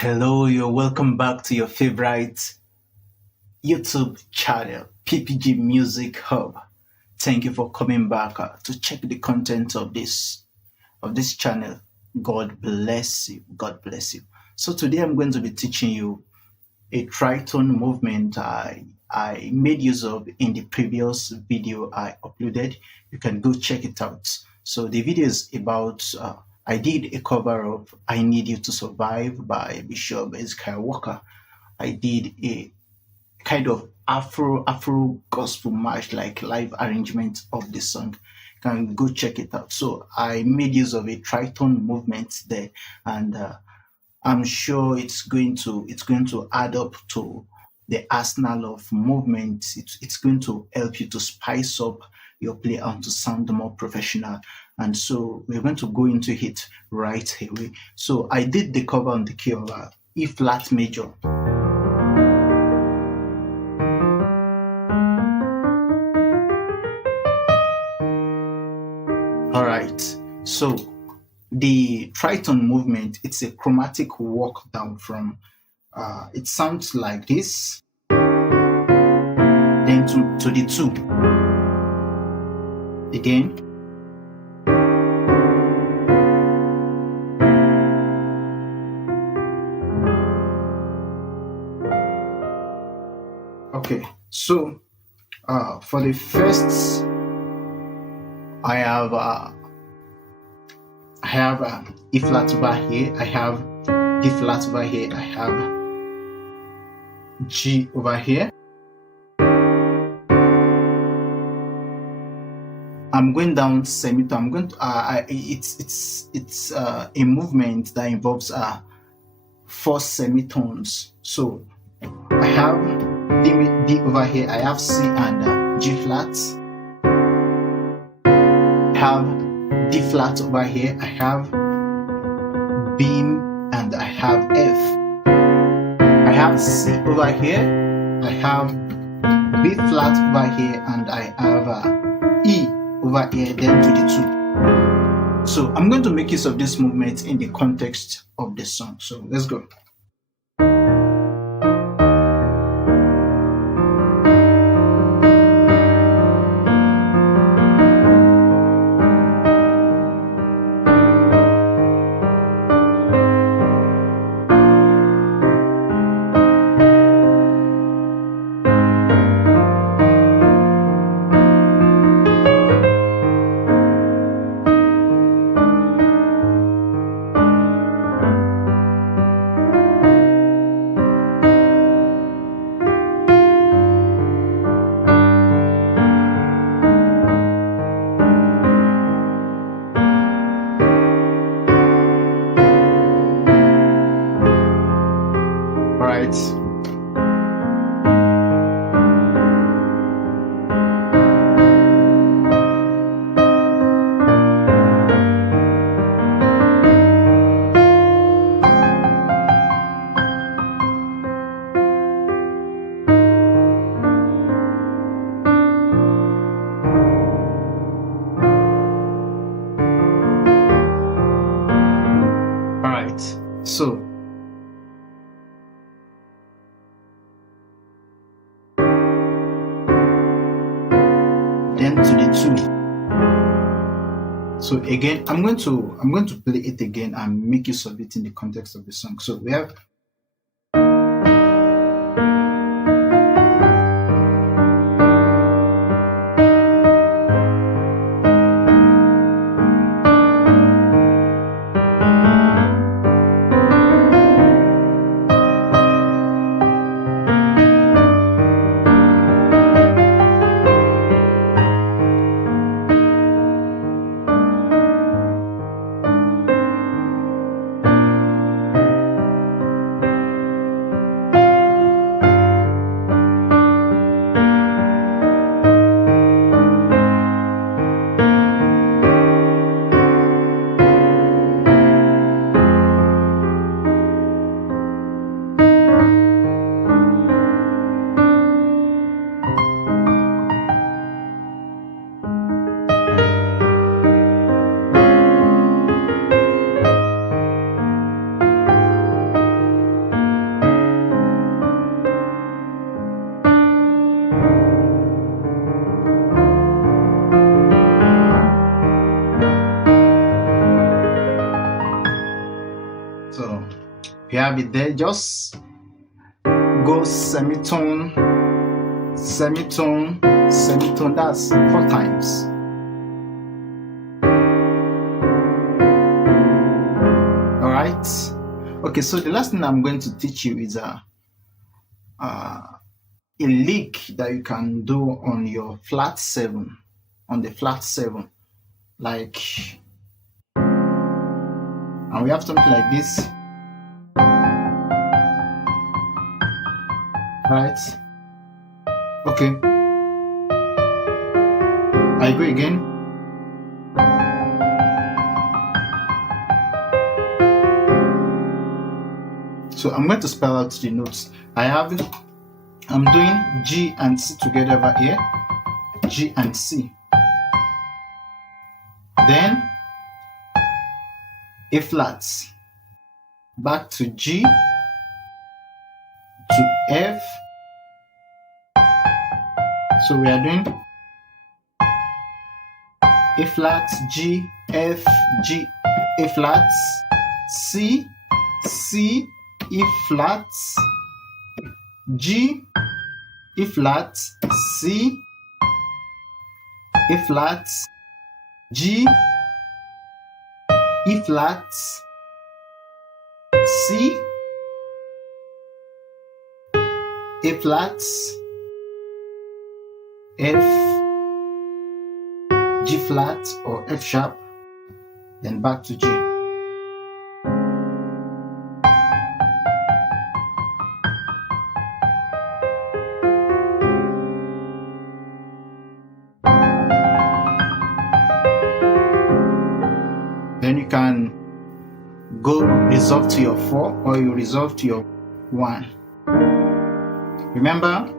Hello, you're welcome back to your favorite YouTube channel, PPG Music Hub. Thank you for coming back to check the content of this channel. God bless you. God bless you. So today I'm going to be teaching you a tritone movement I made use of in the previous video I uploaded. You can go check it out. So the video is about I did a cover of "I Need You to Survive" by Bishop Ezekiel Walker. I did a kind of Afro gospel march like live arrangement of the song. You can go check it out. So I made use of a tritone movement there, and I'm sure it's going to add up to the arsenal of movement. It's going to help you to spice up your play and to sound more professional. And so we're going to go into it right away. So I did the cover on the key of E flat major. All right. So the tritone movement, it's a chromatic walk down from it sounds like this, then to the two again, okay. So for the first, I have E flat over here, I have D flat over here, I have G over here. I'm going down semitone. I'm going to it's a movement that involves 4 semitones. So I have D over here, I have C and G flat. I have D flat over here, I have B and I have F. I have C over here, I have B flat over here, and I have E over here, then to the 2. So I'm going to make use of this movement in the context of the song. So let's go. Right. All right. So then to the 2. So again, I'm going to play it again and make use of it in the context of the song. So we have You have it there. Just go semitone, semitone, semitone. That's 4 times. All right. Okay, so the last thing I'm going to teach you is a lick that you can do on your flat 7, on the flat 7, like, and we have something like this, right? Okay, I go again. So I'm going to spell out the notes. I'm doing G and C together over here, G and C. Then A flat, back to G, to F. So we are doing A flat, G, F, G, A flat, C, C, E flat, G, E flat, C, E flat, G, E flat, C, A flat, F, G flat or F sharp, then back to G. Then you can go resolve to your 4 or you resolve to your 1. Remember,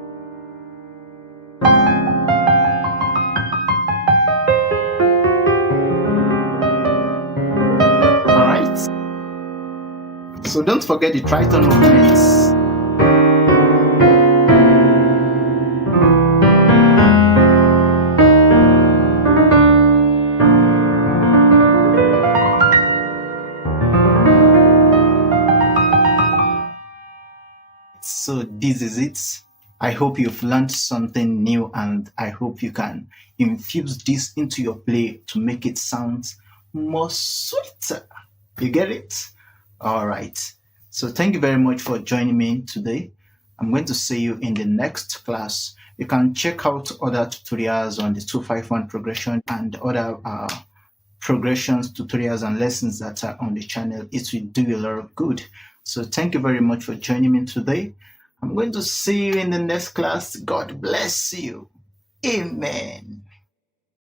alright? So don't forget the tritone movements. So this is it. I hope you've learned something new and I hope you can infuse this into your play to make it sound more sweeter. You get it? All right. So thank you very much for joining me today. I'm going to see you in the next class. You can check out other tutorials on the 251 progression and other progressions, tutorials, and lessons that are on the channel. It will do you a lot of good. So thank you very much for joining me today. I'm going to see you in the next class. God bless you. Amen.